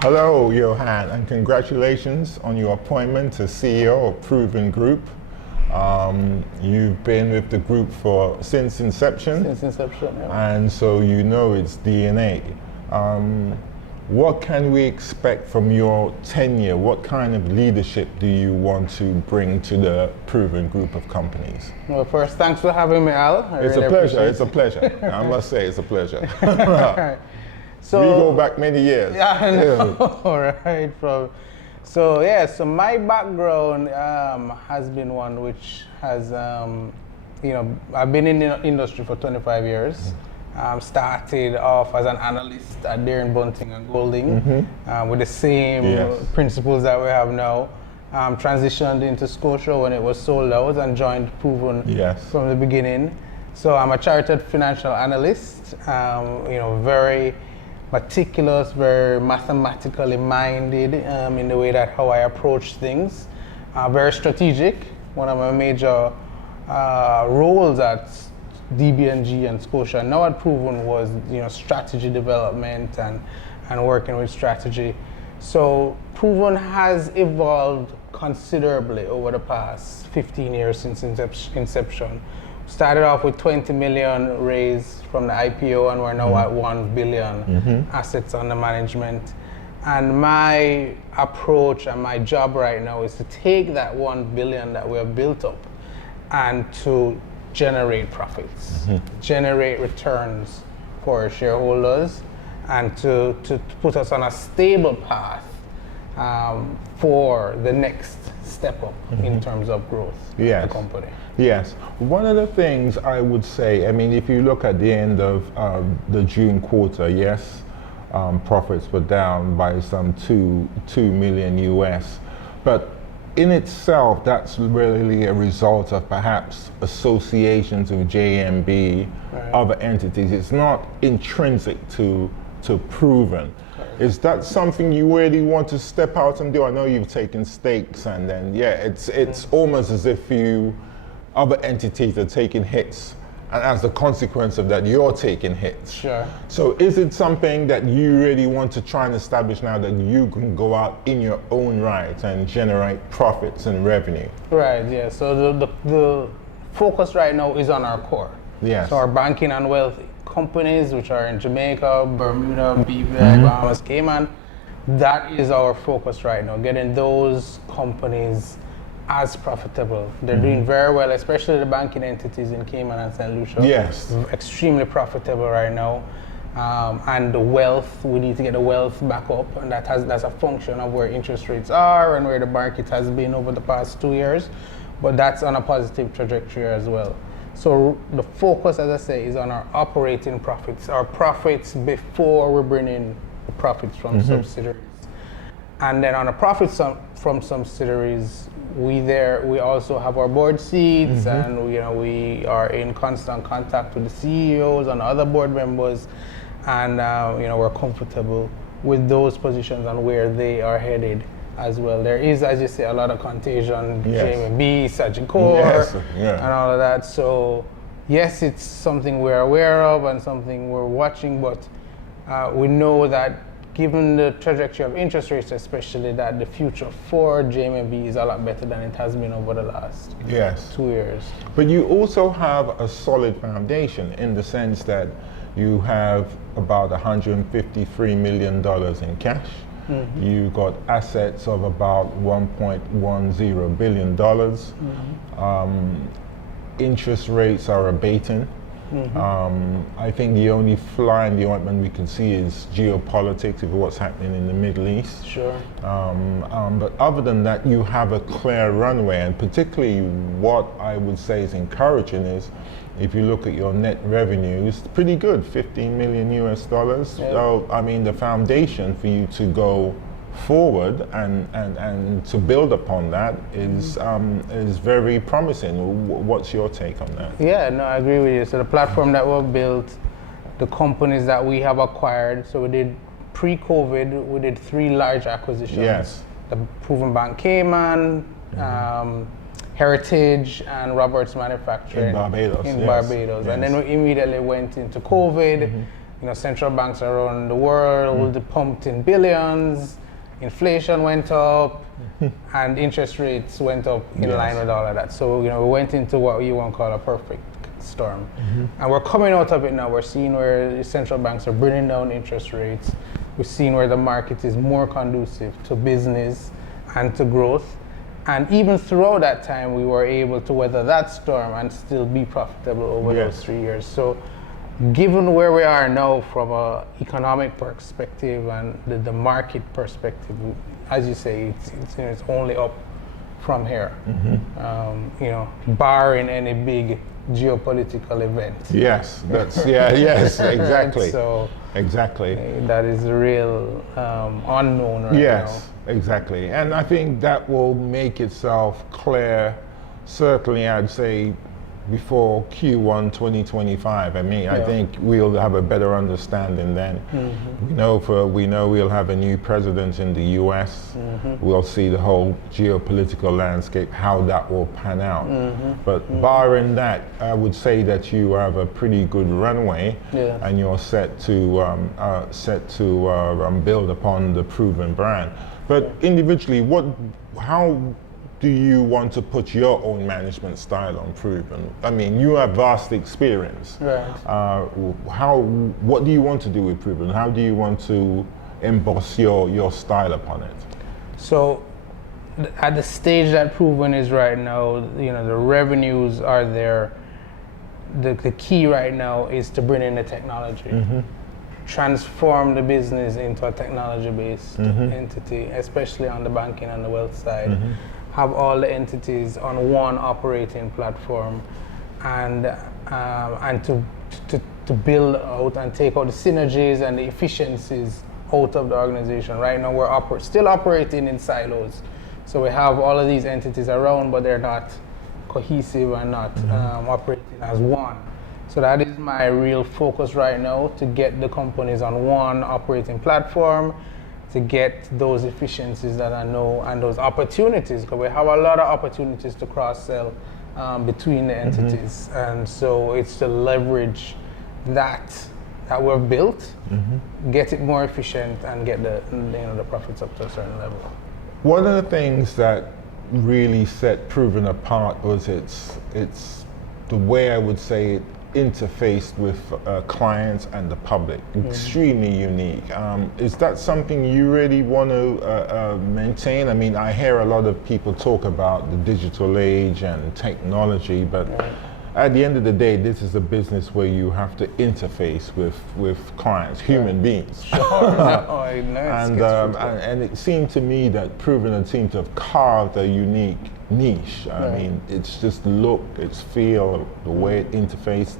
Hello, Johan, and congratulations on your appointment as CEO of Proven Group. You've been with the group since inception. Since inception, yeah. And so you know its DNA. What can we expect from your tenure? What kind of leadership do you want to bring to the Proven Group of companies? Well, first, thanks for having me, Al. It's a pleasure. It's a pleasure. I must say, it's a pleasure. So, we go back many years. Yeah, I know. Right. So my background has been one which has, I've been in the industry for 25 years. Started off as an analyst at Deere & Bunting and Golding with the same principles that we have now. Transitioned into Scotia when it was sold out and joined Proven from the beginning. So I'm a chartered financial analyst, very meticulous, very mathematically minded in the way that how I approach things. Very strategic. One of my major roles at DB&G and Scotia, now at Proven, was strategy development and working with strategy. So Proven has evolved considerably over the past 15 years since inception. Started off with 20 million raised from the IPO, and we're now at 1 billion assets under management. And my approach and my job right now is to take that 1 billion that we have built up and to generate profits, generate returns for our shareholders, and to put us on a stable path for the next step up in terms of growth of the company. Yes. One of the things I would say, I mean, if you look at the end of the June quarter, profits were down by some 2 million US, but in itself, that's really a result of perhaps associations with JMB, other entities. It's not intrinsic to Proven. Is that something you really want to step out and do? I know you've taken stakes, and then it's almost as if other entities are taking hits, and as a consequence of that, you're taking hits. Sure. So is it something that you really want to try and establish now that you can go out in your own right and generate profits and revenue? Right, yeah. So the focus right now is on our core. Yes. So our banking and wealth companies, which are in Jamaica, Bermuda, BVI, Bahamas, Cayman, that is our focus right now, getting those companies as profitable. They're doing very well, especially the banking entities in Cayman and St. Lucia. Yes. Extremely profitable right now. And the wealth, we need to get the wealth back up, and that's a function of where interest rates are and where the market has been over the past 2 years. But that's on a positive trajectory as well. So the focus, as I say, is on our operating profits, our profits before we bring in the profits from subsidiaries. And then on the profits from subsidiaries, we also have our board seats, and we are in constant contact with the CEOs and other board members, and we're comfortable with those positions and where they are headed as well. There is, as you say, a lot of contagion, JMB, Sagicor, and all of that. So yes, it's something we're aware of and something we're watching, but we know that given the trajectory of interest rates, especially, that the future for JMB is a lot better than it has been over the last 2 years. But you also have a solid foundation in the sense that you have about $153 million in cash. You've got assets of about $1.10 billion. Interest rates are abating. I think the only fly in the ointment we can see is geopolitics, of what's happening in the Middle East. Sure. But other than that, you have a clear runway, and particularly what I would say is encouraging is, if you look at your net revenue, it's pretty good, $15 million US. So, I mean, the foundation for you to go forward and to build upon that is very promising. What's your take on that? Yeah, no, I agree with you. So the platform that we've built, the companies that we have acquired, so we did pre-COVID, we did 3 large acquisitions. Yes. The Proven Bank Cayman, Heritage and Roberts Manufacturing In Barbados, In yes, Barbados, and then yes. we immediately went into COVID. You know, central banks around the world pumped in billions, inflation went up, and interest rates went up in Yes. line with all of that. So, you know, we went into what you want to call a perfect storm. And we're coming out of it now. We're seeing where the central banks are bringing down interest rates. We're seeing where the market is more conducive to business and to growth. And even throughout that time, we were able to weather that storm and still be profitable over Yes. those 3 years. So, given where we are now from an economic perspective and the market perspective, as you say, it's only up from here. You know, barring any big geopolitical event. Yes, that's yes, exactly. So Exactly. that is the real unknown right Yes, exactly. And I think that will make itself clear, certainly I'd say before Q1 2025. I mean, I Yeah. think we'll have a better understanding then. We know we'll have a new president in the US. We'll see the whole geopolitical landscape, how that will pan out. But barring that, I would say that you have a pretty good runway, Yeah. and you're set to build upon the proven brand. But individually, how do you want to put your own management style on Proven? I mean, you have vast experience. Right. What do you want to do with Proven? How do you want to emboss your style upon it? So at the stage that Proven is right now, you know, the revenues are there. The key right now is to bring in the technology, transform the business into a technology-based entity, especially on the banking and the wealth side. Have all the entities on one operating platform, and to build out and take out the synergies and the efficiencies out of the organization. Right now, we're still operating in silos, so we have all of these entities around, but they're not cohesive and not operating as one. So that is my real focus right now, to get the companies on one operating platform, to get those efficiencies that I know and those opportunities, because we have a lot of opportunities to cross-sell between the entities. And so it's to leverage that we've built, get it more efficient, and get the profits up to a certain level. One of the things that really set Proven apart was its the way I would say it interfaced with clients and the public. Extremely unique. Is that something you really want to maintain? I mean, I hear a lot of people talk about the digital age and technology, but at the end of the day, this is a business where you have to interface with clients, human beings. And it seemed to me that Proven had seemed to have carved a unique niche. I mean, it's just the look, its feel, the way it interfaced.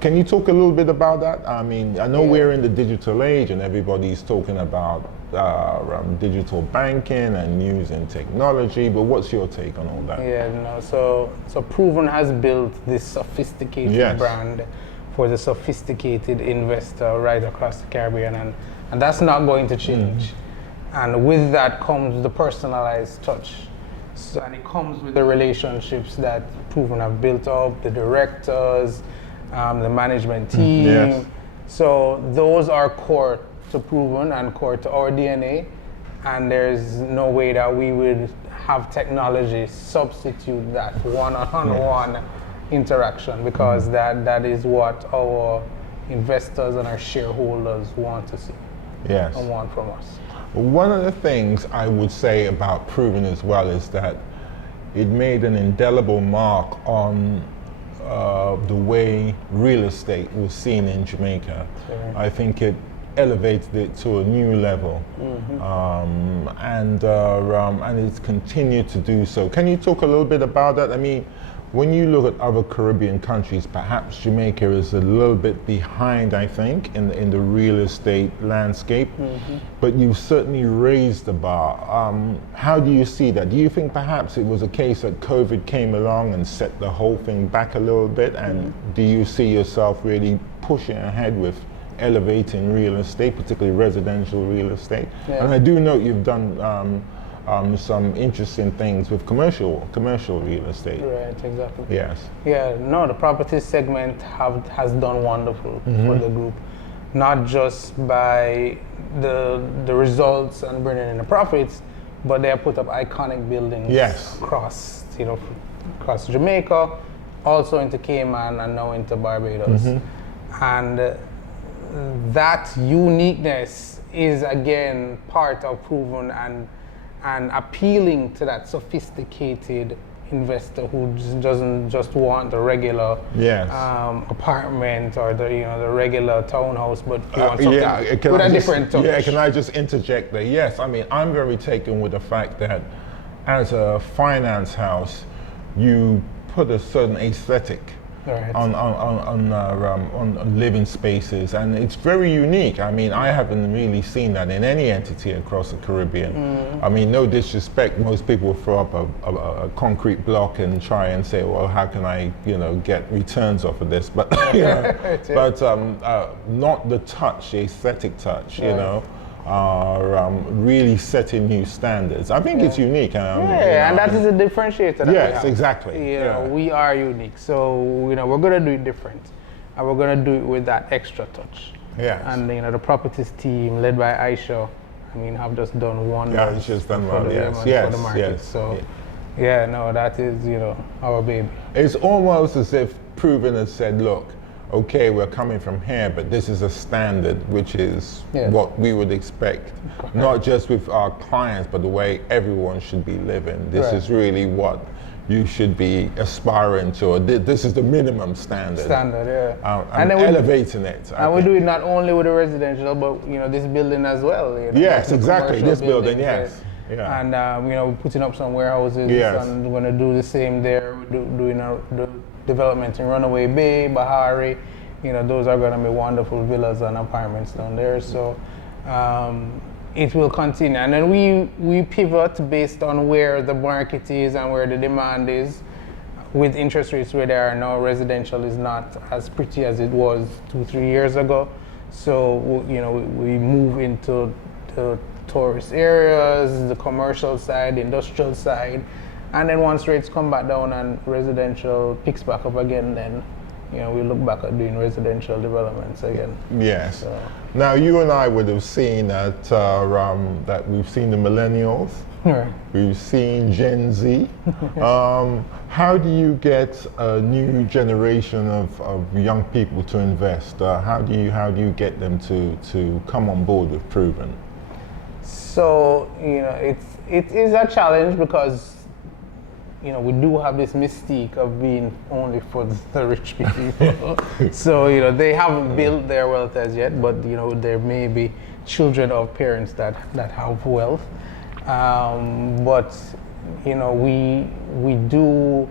Can you talk a little bit about that? I mean, I know we're in the digital age and everybody's talking about digital banking and news and technology, but what's your take on all that? Yeah, no, so Proven has built this sophisticated brand for the sophisticated investor right across the Caribbean, and that's not going to change. And with that comes the personalized touch. So, and it comes with the relationships that Proven have built up, the directors, the management team. So those are core to Proven and core to our DNA, and there's no way that we would have technology substitute that one-on-one interaction, because that is what our investors and our shareholders want to see and want from us. One of the things I would say about Proven as well is that it made an indelible mark on the way real estate was seen in Jamaica. I think it elevated it to a new level, and it's continued to do so. Can you talk a little bit about that? I mean, when you look at other Caribbean countries, perhaps Jamaica is a little bit behind, I think, in the real estate landscape, but you've certainly raised the bar. How do you see that? Do you think perhaps it was a case that COVID came along and set the whole thing back a little bit, and do you see yourself really pushing ahead with elevating real estate, particularly residential real estate? And I do note you've done some interesting things with commercial real estate. Right, exactly. Yes. Yeah, no, the property segment has done wonderful for the group, not just by the results and bringing in the profits, but they have put up iconic buildings Yes. across, across Jamaica, also into Cayman and now into Barbados. And that uniqueness is again part of Proven and appealing to that sophisticated investor who doesn't just want the regular Yes. apartment or the regular townhouse, but you want something can with I a just- different touch. Yeah, can I just interject there? Yes, I mean, I'm very taken with the fact that as a finance house, you put a certain aesthetic Right. on living spaces, and it's very unique. I mean, I haven't really seen that in any entity across the Caribbean. I mean, no disrespect, most people will throw up a concrete block and try and say, well, how can I, get returns off of this? But, but not the touch, the aesthetic touch, are really setting new standards. I think it's unique. And that is a differentiator that we Yes, have. exactly. We are unique. So, we're going to do it different. And we're going to do it with that extra touch. Yes. And, the properties team led by Aisha, have just done wonders. Yeah, she's done well, for the market. yes. So, that is, our baby. It's almost as if Proven has said, look, okay, we're coming from here, but this is a standard, which is what we would expect, not just with our clients, but the way everyone should be living. This is really what you should be aspiring to. Or this is the minimum standard. And then elevating it. And we do it not only with the residential, but this building as well. Yes, exactly. This building, yes. Yeah. And we're putting up some warehouses, and we're going to do the same there. We're doing the development in Runaway Bay, Bahari. Those are going to be wonderful villas and apartments down there. So it will continue. And then we pivot based on where the market is and where the demand is. With interest rates where they are now, residential is not as pretty as it was 2-3 years ago. So, we move into the tourist areas, the commercial side, the industrial side. And then once rates come back down and residential picks back up again, then we look back at doing residential developments again. Yes. So. Now you and I would have seen that we've seen the millennials, we've seen Gen Z. How do you get a new generation of young people to invest? How do you get them to come on board with Proven? So it is a challenge because we do have this mystique of being only for the rich people. So, they haven't built their wealth as yet, but, there may be children of parents that have wealth. But, we do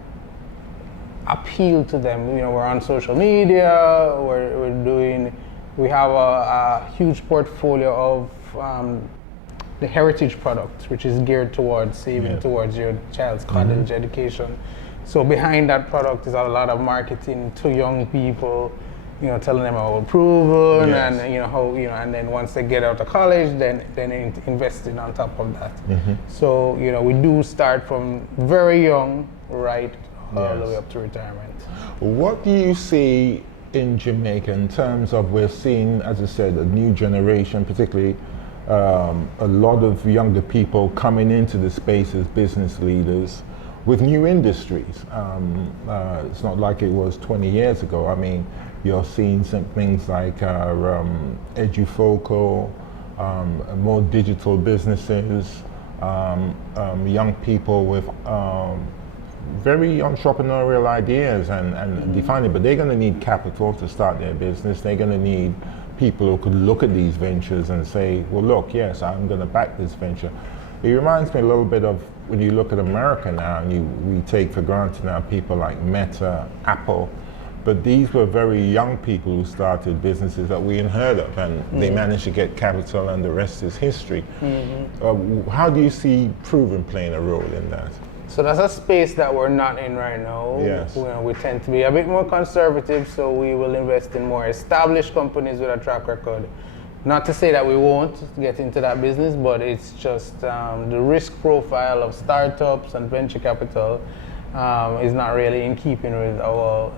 appeal to them. We're on social media, we have a huge portfolio of the heritage product, which is geared towards saving towards your child's college education. So behind that product is a lot of marketing to young people, telling them about Proven and how and then once they get out of college, then investing on top of that. So we do start from very young, right, all the way up to retirement. What do you see in Jamaica in terms of we're seeing, as I said, a new generation, particularly a lot of younger people coming into the space as business leaders with new industries. It's not like it was 20 years ago. I mean, you're seeing some things like Edufoco, more digital businesses, young people with very entrepreneurial ideas and defining, but they're going to need capital to start their business. They're going to need people who could look at these ventures and say, well, look, yes, I'm going to back this venture. It reminds me a little bit of when you look at America now, and we take for granted now people like Meta, Apple, but these were very young people who started businesses that we hadn't heard of, and they managed to get capital, and the rest is history. How do you see Proven playing a role in that? So that's a space that we're not in right now. Yes. We tend to be a bit more conservative, so we will invest in more established companies with a track record. Not to say that we won't get into that business, but it's just the risk profile of startups and venture capital is not really in keeping with our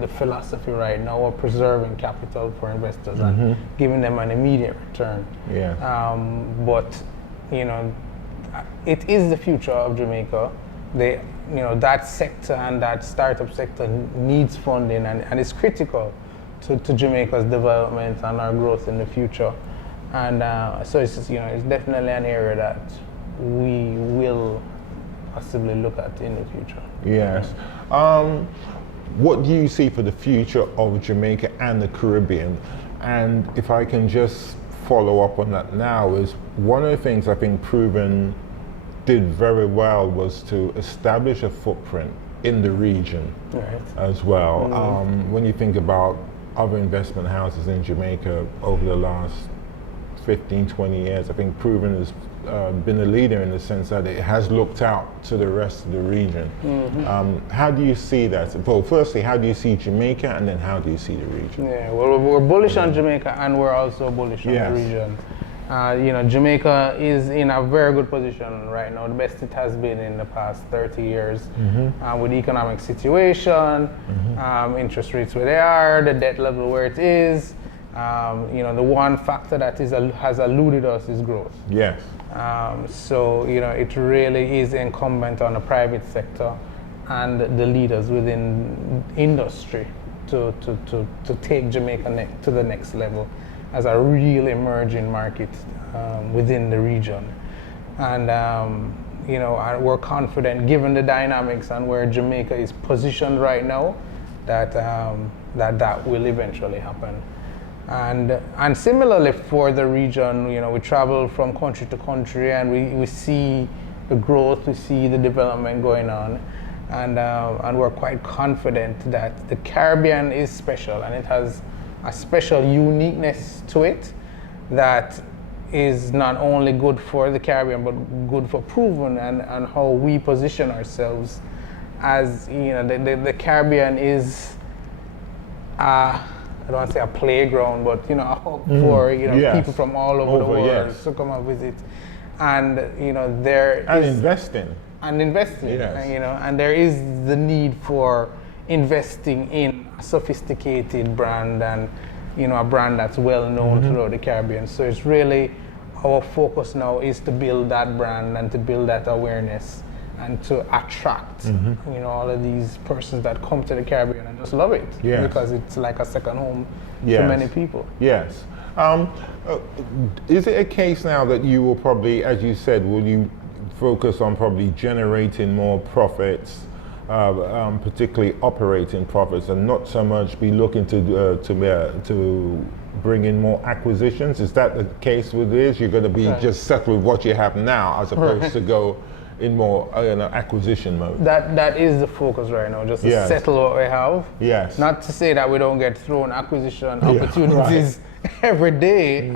the philosophy right now of preserving capital for investors and giving them an immediate return. Yeah. But it is the future of Jamaica. That sector and that startup sector needs funding, and it's critical to Jamaica's development and our growth in the future. And so it's it's definitely an area that we will possibly look at in the future. Yes. What do you see for the future of Jamaica and the Caribbean? And if I can just follow up on that now, is one of the things I think Proven did very well was to establish a footprint in the region as well. When you think about other investment houses in Jamaica over the last 15, 20 years, I think Proven has been a leader in the sense that it has looked out to the rest of the region. How do you see that? Well, firstly, how do you see Jamaica, and then how do you see the region? Yeah, well, we're bullish on Jamaica, and we're also bullish on the region. Jamaica is in a very good position right now, the best it has been in the past 30 years, with the economic situation, interest rates where they are, the debt level where it is. The one factor that has eluded us is growth. Yes. So it really is incumbent on the private sector and the leaders within industry to take Jamaica to the next level as a real emerging market within the region. And we're confident, given the dynamics and where Jamaica is positioned right now, that that will eventually happen. And similarly for the region, we travel from country to country, and we see the growth, we see the development going on, and we're quite confident that the Caribbean is special, and it has a special uniqueness to it that is not only good for the Caribbean but good for Proven and how we position ourselves as the Caribbean is I don't want to say a playground, but a hub for people from all over the world to come and visit, and investing, and there is the need for investing in a sophisticated brand and a brand that's well known throughout the Caribbean. So it's really our focus now is to build that brand and to build that awareness and to attract all of these persons that come to the Caribbean and just love it because it's like a second home to many people. Yes. Is it a case now that you will probably, as you said, will you focus on probably generating more profits, particularly operating profits, and not so much be looking to bring in more acquisitions? Is that the case with this? You're going to be just settled with what you have now, as opposed to go in more acquisition mode? That is the focus right now, just to settle what we have. Yes. Not to say that we don't get thrown acquisition opportunities every day,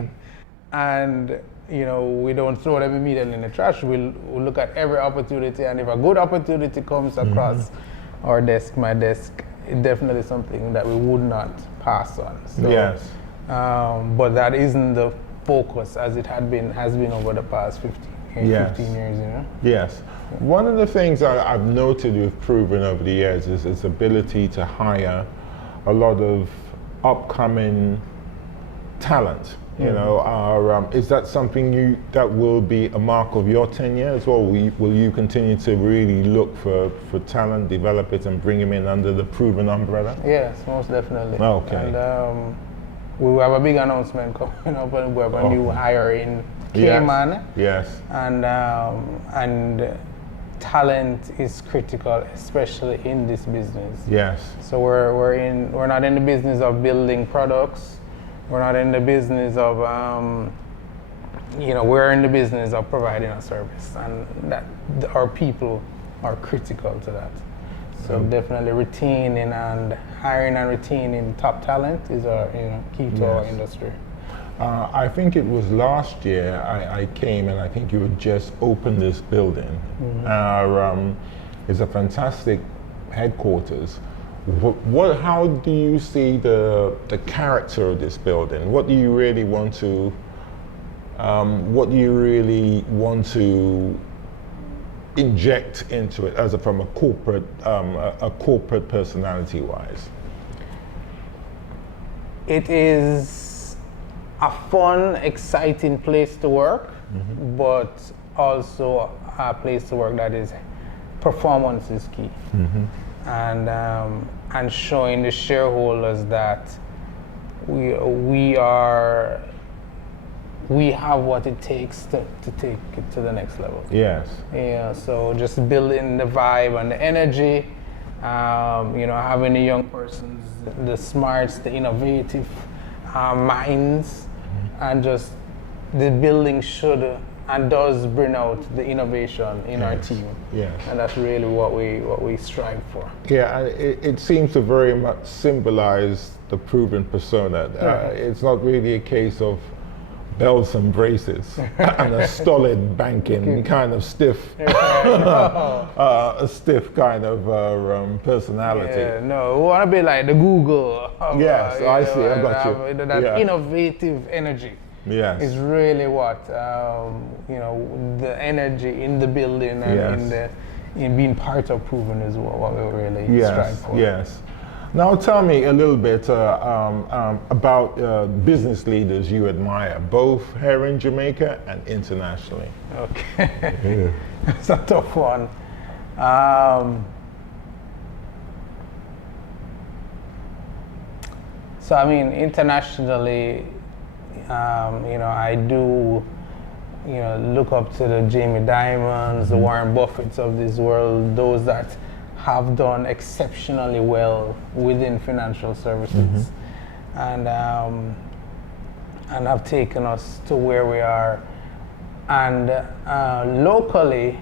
and we don't throw them immediately in the trash. We'll look at every opportunity, and if a good opportunity comes across our desk, my desk, it's definitely something that we would not pass on. So, but that isn't the focus as it has been over the past 15 years. Yes. One of the things I've noted with Proven over the years is its ability to hire a lot of upcoming talent. Is that something that will be a mark of your tenure as well? Will you continue to really look for talent, develop it, and bring them in under the Proven umbrella? Yes, most definitely. Okay. And we have a big announcement coming up, and we have a new hire in Cayman. Yes. And talent is critical, especially in this business. Yes. So we're not in the business of building products. We're not in the business of, we're in the business of providing a service, and that our people are critical to that. So definitely retaining and hiring and retaining top talent is key to our industry. I think it was last year I came, and I think you had just opened this building. It's a fantastic headquarters. How do you see the character of this building? What do you really want to inject into it from a corporate personality wise? It is a fun, exciting place to work, but also a place to work that is performance is key, and showing the shareholders that we have what it takes to take it to the next level. Yes. Yeah. So just building the vibe and the energy. Having the young persons, the smarts, the innovative minds, and just the building should and does bring out the innovation in our team. Yes. And that's really what we strive for. Yeah, it seems to very much symbolize the proven persona. It's not really a case of bells and braces and a stolid banking kind of stiff, a stiff kind of personality. Yeah, no, we want to be like the Google. Yes, I see. I got you. That innovative energy. Yes. Is really what the energy in the building and in being part of Proven is what we really strive for. Yes. Now tell me a little bit about business leaders you admire, both here in Jamaica and internationally. Okay. It's a tough one. So I mean, internationally, I do, look up to the Jamie Dimons, the Warren Buffetts of this world, those that have done exceptionally well within financial services, and have taken us to where we are. And locally,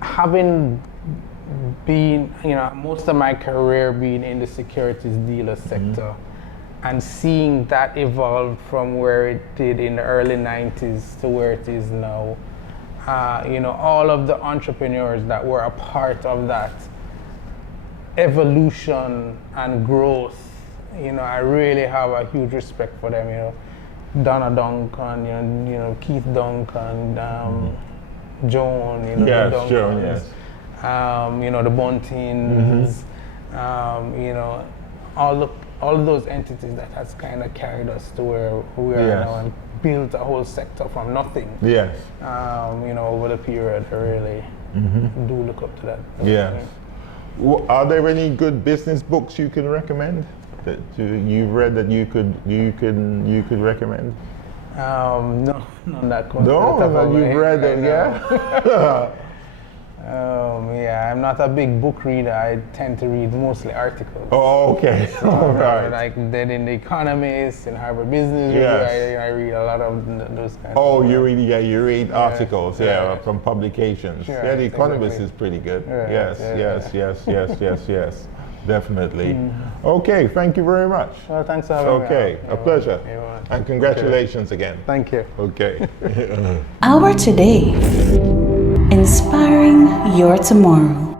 having been, most of my career being in the securities dealer sector, and seeing that evolve from where it did in the early 90s to where it is now. All of the entrepreneurs that were a part of that evolution and growth, I really have a huge respect for them. Donna Duncan, Keith Duncan, Joan, yes, the Duncans, Joan, yes. The Buntins, all of those entities that has kind of carried us to where we are now and built a whole sector from nothing. Yes. Over the period, I really do look up to that. Yes. Are there any good business books you can recommend that you've read that you could recommend? No, not that comes No, that you've read them, yeah. I'm not a big book reader. I tend to read mostly articles. Oh, okay. All right. Like then in The Economist, in Harvard Business Review, I read a lot of those kinds. Oh, you read articles, from publications. Sure, The Economist is pretty good. Yes. Definitely. Okay, thank you very much. Well, thanks for having me. Okay, a pleasure. And congratulations again. Thank you. Okay. Our Today, inspiring your tomorrow.